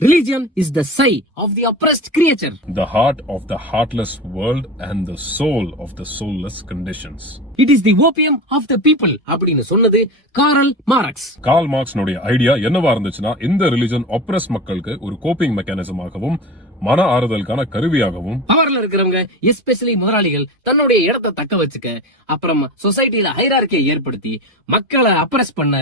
Religion is the sigh of the oppressed creature. The heart of the heartless world and the soul of the soulless conditions. It is the opium of the people அப்படின்னு சொன்னது Karl Marx. Curl மார்க்ஸ்னுடைய idea என்னவா இருந்துச்சுன்னா, இந்த religion oppress மக்களுக்கு ஒரு coping மெக்கானிசமாகவும் மன ஆறுதலுக்கான கருவியாகவும், பவர்ல இருக்கிறவங்க especially முதலாளிகள் தன்னுடைய இடத்தை தக்க வச்சுக்க, அப்புறம் சொசைட்டில ஹைரார்கியை ஏற்படுத்தி மக்களை அப்ரஸ் பண்ண,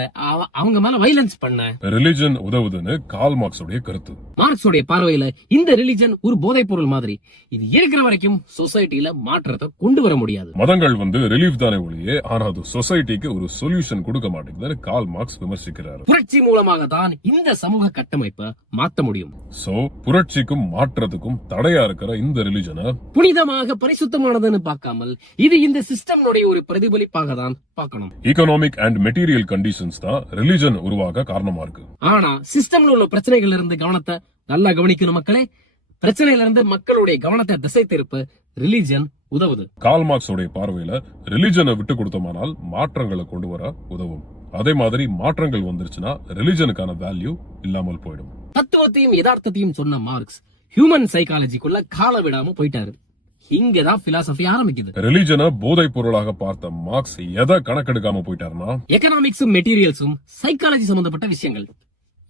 அவங்க மேல வைலன்ஸ் பண்ண ரிலிஜன் உதவுதுன்னு கார்ல் மார்க்ஸுடைய கருத்து. மார்க்ஸுடைய பார்வையில இந்த ரிலிஜன் ஒரு போதைப் பொருள் மாதிரி. இது இருக்கிற வரைக்கும் சொசைட்டில மாற்றத்தை கொண்டு வர முடியாது. மதங்கள் ரிலீஃப் தானே ஒழியே, ஆனா அது சொசைட்டிக்கு ஒரு சொல்யூஷன் கொடுக்க மாட்டேங்குது கார்ல் மார்க்ஸ் விமர்சிக்கிறார். புரட்சி மூலமாக தான் இந்த சமூக கட்டமைப்பை மாற்ற முடியும். சோ புரட்சிக்கும் மாற்றத்துக்கும் தடையா இருக்கிற இந்த ரிலிஜனை புனிதமாக பரிசுத்தமானதுன்னு பார்க்காமல் இது இந்த சிஸ்டம் ஒரு பிரதிபலிப்பாக தான் பார்க்கணும். எகனாமிக் அண்ட் மெட்டீரியல் கண்டிஷன்ஸ் தான் ரிலிஜன் உருவாக காரணமா இருக்கு. ஆனா சிஸ்டம்ல உள்ள பிரச்சனைகள் இருந்து கவனத்தை நல்லா கவனிக்கணும் மக்களே. பிரச்சனையில இருந்து மக்களுடைய கவனத்தை திசை திருப்ப ரிலிஜன் உதவுது. கார்ல் மார்க்ஸோட பார்வையில ரிலிஜனை விட்டு கொடுத்தோமானால் மாற்றங்களை கொண்டு வர உதவும். அதே மாதிரி மாற்றங்கள் வந்துருச்சுன்னா ரிலிஜனுக்கான வேல்யூ இல்லாமல் போயிடும். தத்துவத்தையும் யதார்த்தத்தையும் சொன்ன மார்க்ஸ் ஹியூமன் சைக்காலஜிக்குள்ள கால விடாம போயிட்டாரு. இங்கதான் பிலாசபி ஆரம்பிக்குது. ரிலிஜனை போதைப் பொருளாக பார்த்த மார்க்ஸ் எதை கணக்கெடுக்காம போயிட்டாருன்னா, எகனாமிக்ஸும் மெட்டீரியல்ஸும் சைக்காலஜி சம்பந்தப்பட்ட விஷயங்கள்.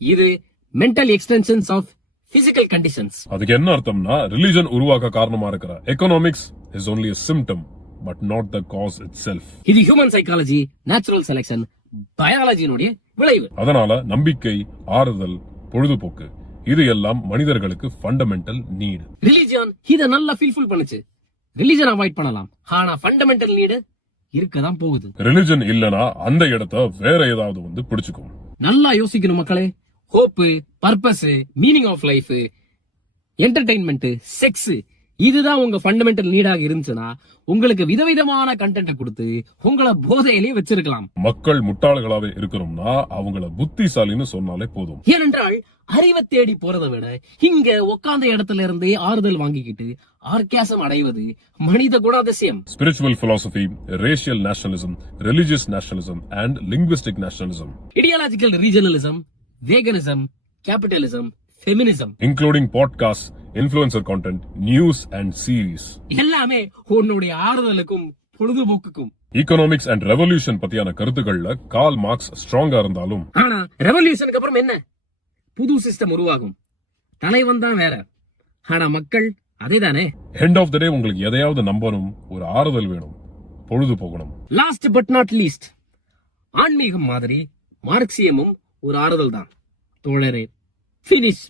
இது mental extensions of physical conditions. அதுக்கு என்ன அர்த்தம்னா, ரிலிஜன் உருவாக்க காரணமா இருக்கிற economics is only a symptom but not the cause itself. இது ஹியூமன் சைக்காலஜி, நேச்சுரல் செலக்ஷன், பயாலஜியினுடைய விளைவு. அதனால நம்பிக்கை, ஆறுதல், பொழுதுபோக்கு இது எல்லாம் மனிதர்களுக்கு ஃபண்டமெண்டல் நீட். ரிலிஜன் இத நல்லா ஃபுல்ஃபில் பண்ணுச்சு. ரிலிஜன் அவாய்ட் பண்ணலாம், ஆனா ஃபண்டமெண்டல் நீட் இருக்கதான் போகுது. ரிலிஜன் இல்லனா அந்த இடத்தை வேற ஏதாவது பிடிச்சுக்கும். நல்லா யோசிக்கணும் மக்களே. Hope, purpose, meaning of life, entertainment, sex இதுதான் உங்க ஃபண்டமெண்டல் நீடாக இருந்துச்சுன்னா உங்களுக்கு விதவிதமான கண்டென்ட் கொடுத்து உங்களை போதையிலே வச்சிருக்கலாம். மக்கள் முட்டாள்களாவே இருக்கணும்னா அவங்கள புத்திசாலின்னு சொன்னாலே போதும். ஏனென்றால் அறிவை தேடி போறதை விட இங்க உட்கார்ந்த இடத்துல இருந்தே ஆறுதல் வாங்கிக்கிட்டு ஆர்காசம் அடைவது மனித குணாதிசயம். Spiritual philosophy, racial nationalism, religious nationalism and linguistic nationalism, ideological regionalism, veganism, capitalism, feminism, including podcast, influencer content, news and series எல்லாமே உன்னுடைய ஆறுதலுக்கும் பொழுதுபோக்குக்கும். எகனாமிக்ஸ் அண்ட் ரெவல்யூஷன் பத்தியான கருத்துக்கள்ல கார்ல் மார்க்ஸ் ஸ்ட்ராங்கா இருந்தாலும், ஆனா ரெவல்யூஷனுக்கு அப்புறம் என்ன? புது சிஸ்டம் உருவாகும். தலைவன் தான் வேற, ஆனா மக்கள் அதேதானே. எண்ட் ஆஃப் த டே உங்களுக்கு எதையாவது நம்பணும், ஒரு ஆறுதல் வேணும், பொழுது போகணும். லாஸ்ட் பட் நாட் லீஸ்ட், ஆன்மீகம் மாதிரி மார்க்சியமும் ஒரு ஆறுதல் தான் தோழரே. பினிஷ்.